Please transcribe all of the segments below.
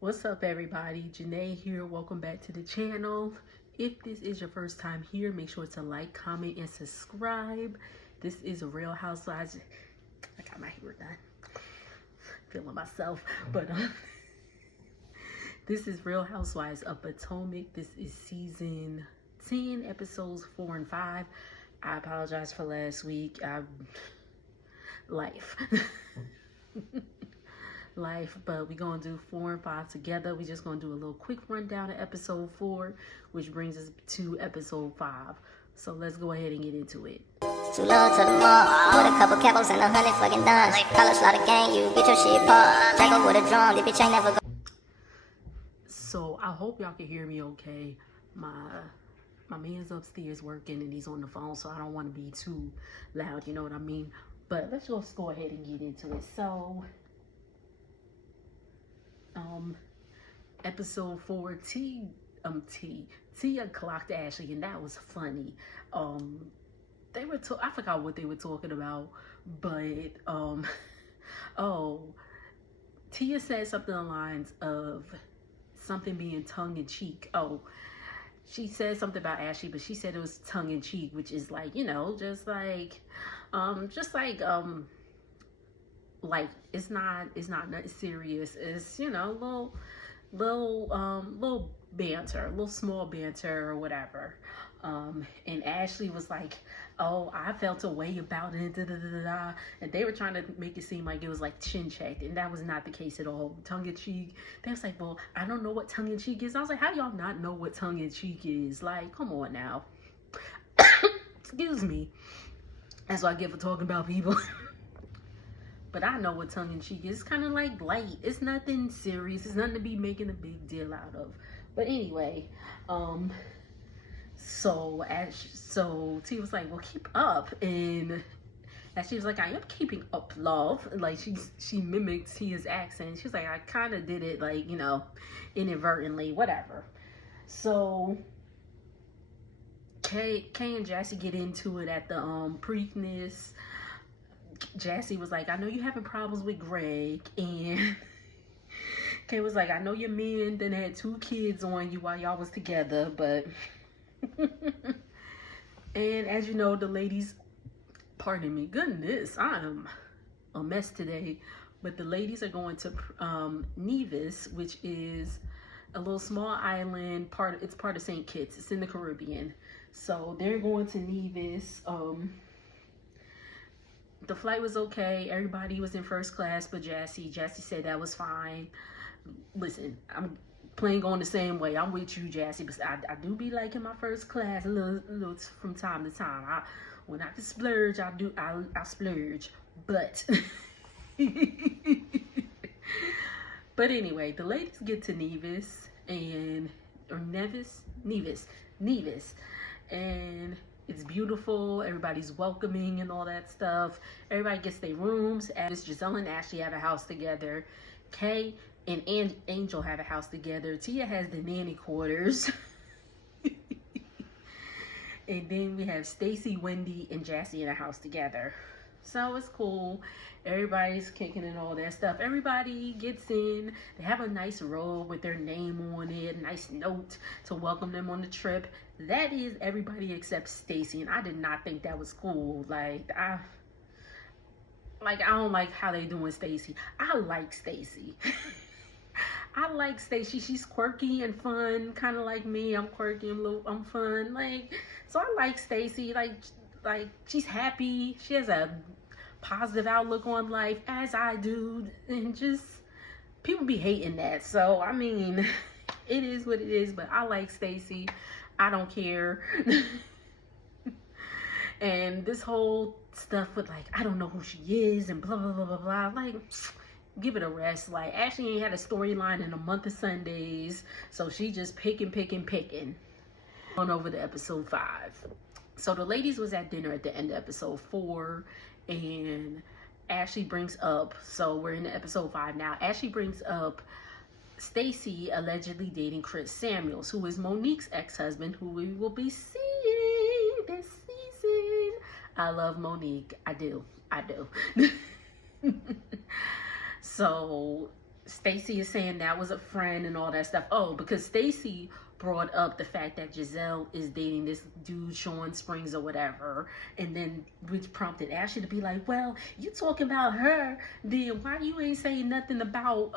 What's up, everybody? Janae here. Welcome back to the channel. If this is your first time here, make sure to like, comment, and subscribe. This is a Real Housewives. I got my hair done. Feeling myself, but this is Real Housewives of Potomac. This is season 10, episodes 4 and 5. I apologize for last week. Life. But we're gonna do 4 and 5 together. We're just gonna do a little quick rundown of episode 4, which brings us to episode 5. So let's go ahead and get into it. Too low to the mall, with a couple capos and 100 fucking dimes. College slaughter gang, you get your shit popped. Jack up with a drum, the bitch ain't never go. So I hope y'all can hear me okay. My man's upstairs working and he's on the phone, so I don't want to be too loud, you know what I mean? But let's just go ahead and get into it. So episode 4, Tia clocked Ashley, and that was funny. They were I forgot what they were talking about, but Tia said something along the lines of something being tongue-in-cheek. She said something about Ashley, but she said it was tongue-in-cheek, which is like, you know, like it's not nothing serious. It's, you know, little banter, little small banter or whatever. And Ashley was like, oh, I felt a way about it, da, da, da, da, da. And they were trying to make it seem like it was like chin checked, and that was not the case at all. Tongue-in-cheek. They was like, well, I don't know what tongue-in-cheek is. I was like, how do y'all not know what tongue-in-cheek is? Like, come on now. Excuse me. That's what I get for talking about people. But I know what tongue-in-cheek is. It's kind of like light. It's nothing serious. It's nothing to be making a big deal out of. But anyway, so T was like, well, keep up. And she was like, I am keeping up, love. Like, she mimicked Tia's accent. She was like, I kind of did it, like, you know, inadvertently, whatever. So Kay and Jassy get into it at the Preakness. Jassy was like, I know you having problems with Greg, and Kay was like, I know your man then had 2 kids on you while y'all was together, but and as you know, the ladies, pardon me, goodness, I am a mess today, but the ladies are going to Nevis, which is a little small island, it's part of St. Kitts. It's in the Caribbean. So they're going to Nevis. The flight was okay. Everybody was in first class but Jassy. Jassy said that was fine. Listen, I'm playing on the same way. I'm with you, Jassy, but I do be liking my first class a little from time to time. When I can splurge, I splurge. But but anyway, the ladies get to Nevis, and Nevis, and it's beautiful. Everybody's welcoming and all that stuff. Everybody gets their rooms. As Giselle and Ashley have a house together. Kay and Angel have a house together. Tia has the nanny quarters. And then we have Stacy, Wendy, and Jassy in a house together. So it's cool. Everybody's kicking and all that stuff. Everybody gets in. They have a nice robe with their name on it. A nice note to welcome them on the trip. That is everybody except Stacy. And I did not think that was cool. I don't like how they doing Stacy. I like Stacy. I like Stacy. She's quirky and fun, kind of like me. I'm quirky, I'm fun. So I like Stacy. Like she's happy. She has a positive outlook on life, as I do, and just people be hating that. So I mean, it is what it is. But I like Stacy. I don't care. And this whole stuff with I don't know who she is and blah blah blah blah blah. Give it a rest. Ashley ain't had a storyline in a month of Sundays, so she just picking. On over to episode 5. So the ladies was at dinner at the end of episode 4, and Ashley brings up, so we're in episode 5 now. Ashley brings up Stacy allegedly dating Chris Samuels, who is Monique's ex-husband, who we will be seeing this season. I love Monique. I do. So Stacey is saying that was a friend and all that stuff. Oh, because Stacey brought up the fact that Giselle is dating this dude, Sean Springs or whatever, and then which prompted Ashley to be like, well, you talking about her, then why you ain't saying nothing about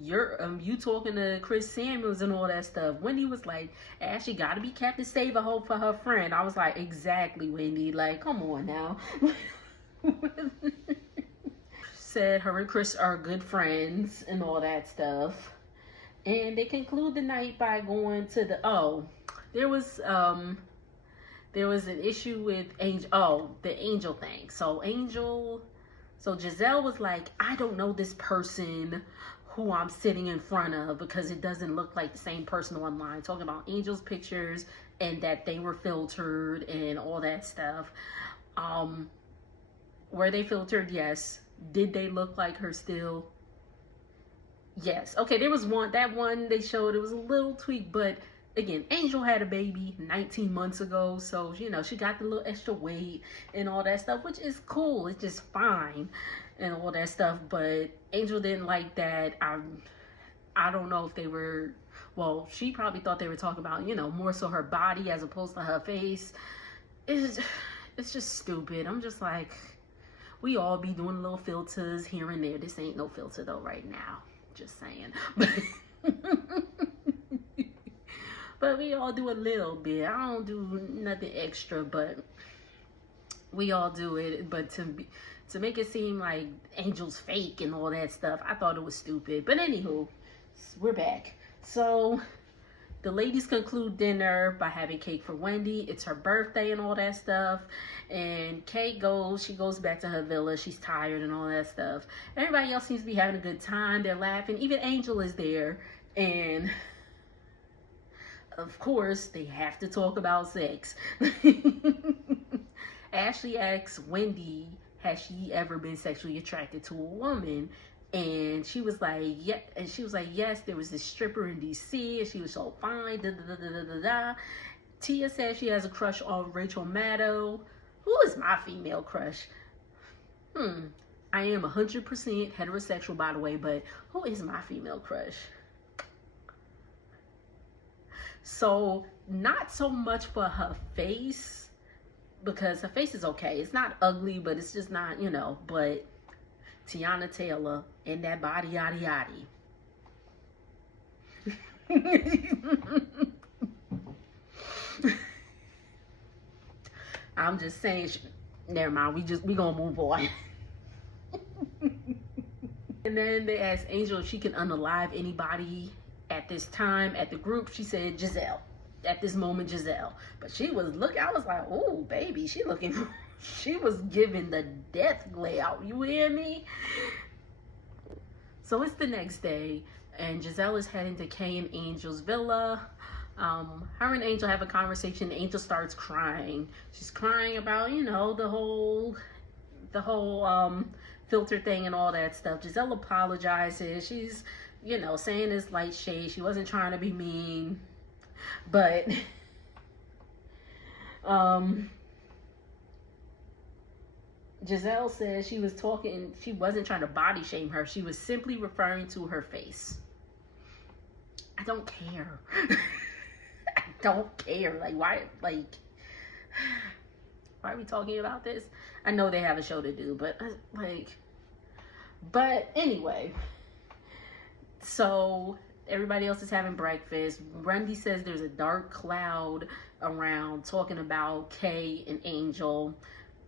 you talking to Chris Samuels and all that stuff. Wendy was like, Ashley gotta be Captain Save a Hope for her friend. I was like, exactly, Wendy, like, come on now. Said her and Chris are good friends and all that stuff. And they conclude the night by going to there was an issue with the Angel thing. So Giselle was like, I don't know this person who I'm sitting in front of because it doesn't look like the same person online, talking about Angel's pictures and that they were filtered and all that stuff. Were they filtered? Yes. Did they look like her still? Yes. Okay, there was that one they showed, it was a little tweak, but again, Angel had a baby 19 months ago, so, you know, she got the little extra weight and all that stuff, which is cool. It's just fine and all that stuff, but Angel didn't like that. I don't know if they were, well, she probably thought they were talking about, you know, more so her body as opposed to her face. It's just stupid. I'm just like, we all be doing little filters here and there. This ain't no filter though right now. Just saying. But we all do a little bit. I don't do nothing extra, but we all do it. But to make it seem like Angel's fake and all that stuff, I thought it was stupid. But anywho, we're back. So the ladies conclude dinner by having cake for Wendy. It's her birthday and all that stuff. And Kate she goes back to her villa. She's tired and all that stuff. Everybody else seems to be having a good time. They're laughing. Even Angel is there. And of course, they have to talk about sex. Ashley asks Wendy, has she ever been sexually attracted to a woman? And she was like, yeah. And she was like, yes, there was this stripper in DC and she was so fine. Da, da, da, da, da, da. Tia says she has a crush on Rachel Maddow. Who is my female crush? I am 100% heterosexual, by the way, but who is my female crush? So, not so much for her face, because her face is okay. It's not ugly, but it's just not, you know, but Tiana Taylor and that body, yaddy yaddy. I'm just saying, never mind, we gonna move on. And then they asked Angel if she can unalive anybody at this time at the group. She said Giselle. At this moment, Giselle. But she was I was like, oh, baby, she was giving the death glare out. You hear me? So it's the next day, and Giselle is heading to Kay and Angel's villa. Her and Angel have a conversation. Angel starts crying. She's crying about, you know, the whole filter thing and all that stuff. Giselle apologizes. She's, you know, saying it's light shade. She wasn't trying to be mean. But Giselle says she wasn't trying to body shame her. She was simply referring to her face. I don't care. I don't care. Like, why are we talking about this? I know they have a show to do, but anyway. So everybody else is having breakfast. Wendy says there's a dark cloud around talking about Kay and Angel,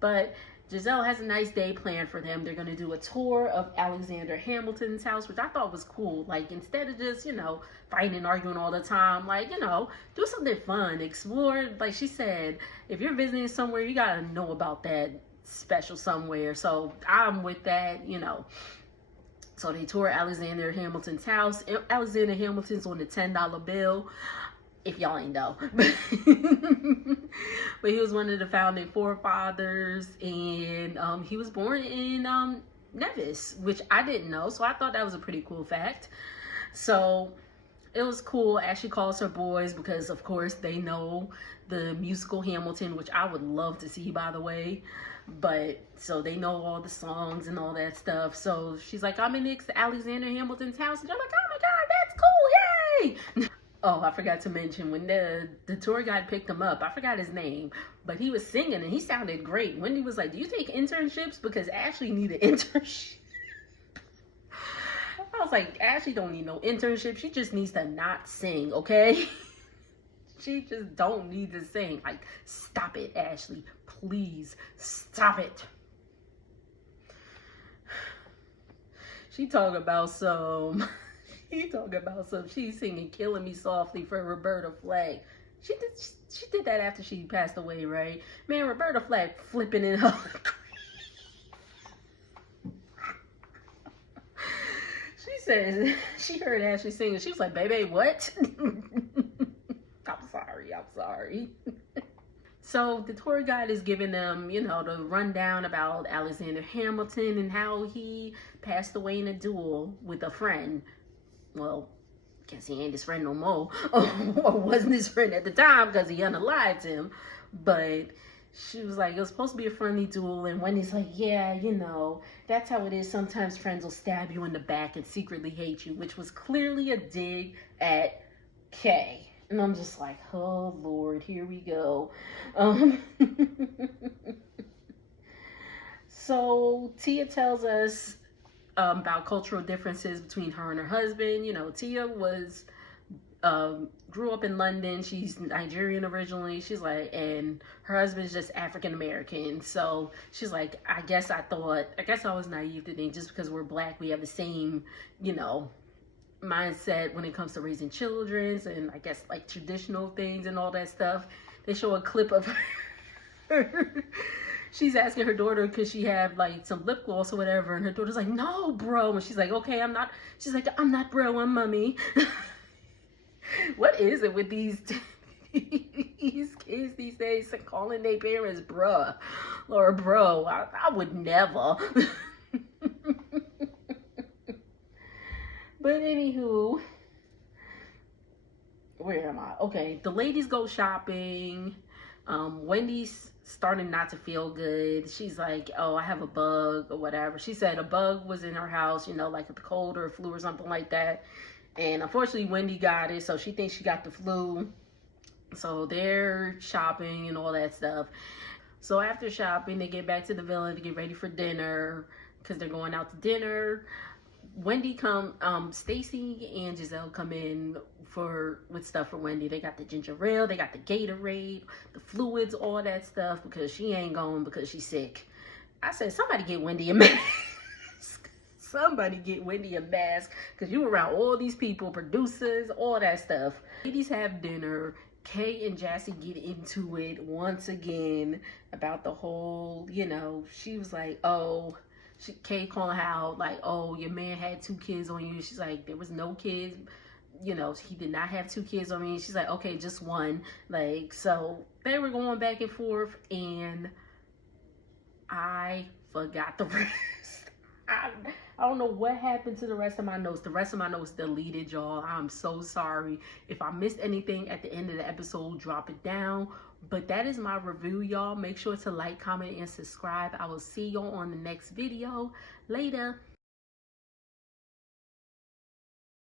but Giselle has a nice day planned for them. They're going to do a tour of Alexander Hamilton's house, which I thought was cool. Like, instead of just, you know, fighting and arguing all the time, like, you know, do something fun, explore. Like she said, if you're visiting somewhere, you got to know about that special somewhere. So I'm with that, you know. So they tour Alexander Hamilton's house. Alexander Hamilton's on the $10 bill, if y'all ain't know. But he was one of the founding forefathers, and he was born in Nevis, which I didn't know, so I thought that was a pretty cool fact. So it was cool. Ashley calls her boys because, of course, they know the musical Hamilton, which I would love to see, by the way. But so they know all the songs and all that stuff. So she's like, I'm in next to Alexander Hamilton's house. And they're like, oh my God, that's cool. Yay. Oh, I forgot to mention when the tour guide picked him up, I forgot his name, but he was singing and he sounded great. Wendy was like, do you take internships? Because Ashley needed internship. I was like, Ashley don't need no internship. She just needs to not sing, okay? She just don't need to sing. Like, stop it, Ashley. Please, stop it. She talking about some... she's singing Killing Me Softly for Roberta Flack. She did that after she passed away, right? Man, Roberta Flack flipping in her... She says, she heard Ashley singing. She was like, baby, what? I'm sorry. So the tour guide is giving them, you know, the rundown about Alexander Hamilton and how he passed away in a duel with a friend. Well, guess he ain't his friend no more, or wasn't his friend at the time because he unalived him. But she was like, it was supposed to be a friendly duel, and Wendy's like, yeah, you know, that's how it is. Sometimes friends will stab you in the back and secretly hate you, which was clearly a dig at Kay. And I'm just like, oh Lord, here we go. So Tia tells us about cultural differences between her and her husband. You know, Tia was grew up in London. She's Nigerian originally. She's like, and her husband's just African American. So she's like, I guess I was naive to think just because we're black, we have the same, you know, mindset when it comes to raising children and I guess like traditional things and all that stuff. They show a clip of her. She's asking her daughter, could she have like some lip gloss or whatever? And her daughter's like, no, bro. And she's like, okay, I'm not. She's like, I'm not bro, I'm mommy. What is it with these kids these days calling their parents bruh or bro? I would never. But anywho, where am I? Okay, the ladies go shopping. Wendy's starting not to feel good. She's like, oh, I have a bug or whatever. She said a bug was in her house, you know, like a cold or a flu or something like that. And unfortunately, Wendy got it, so she thinks she got the flu. So they're shopping and all that stuff. So after shopping, they get back to the villa to get ready for dinner because they're going out to dinner. Wendy Stacy and Giselle come in with stuff for Wendy. They got the ginger ale, they got the Gatorade, the fluids, all that stuff because she ain't going because she's sick. I said, somebody get Wendy a mask. Somebody get Wendy a mask because you around all these people, producers, all that stuff. Ladies have dinner. Kay and Jassy get into it once again about the whole, you know, she was like, oh, Kay calling her out like, oh, your man had 2 kids on you. She's like, there was no kids. You know, he did not have 2 kids on me. She's like, okay, just 1. Like, so they were going back and forth and I forgot the rest. I don't know what happened to the rest of my notes. The rest of my notes deleted, y'all. I'm so sorry. If I missed anything at the end of the episode, drop it down. But that is my review, y'all. Make sure to like, comment, and subscribe. I will see y'all on the next video. Later.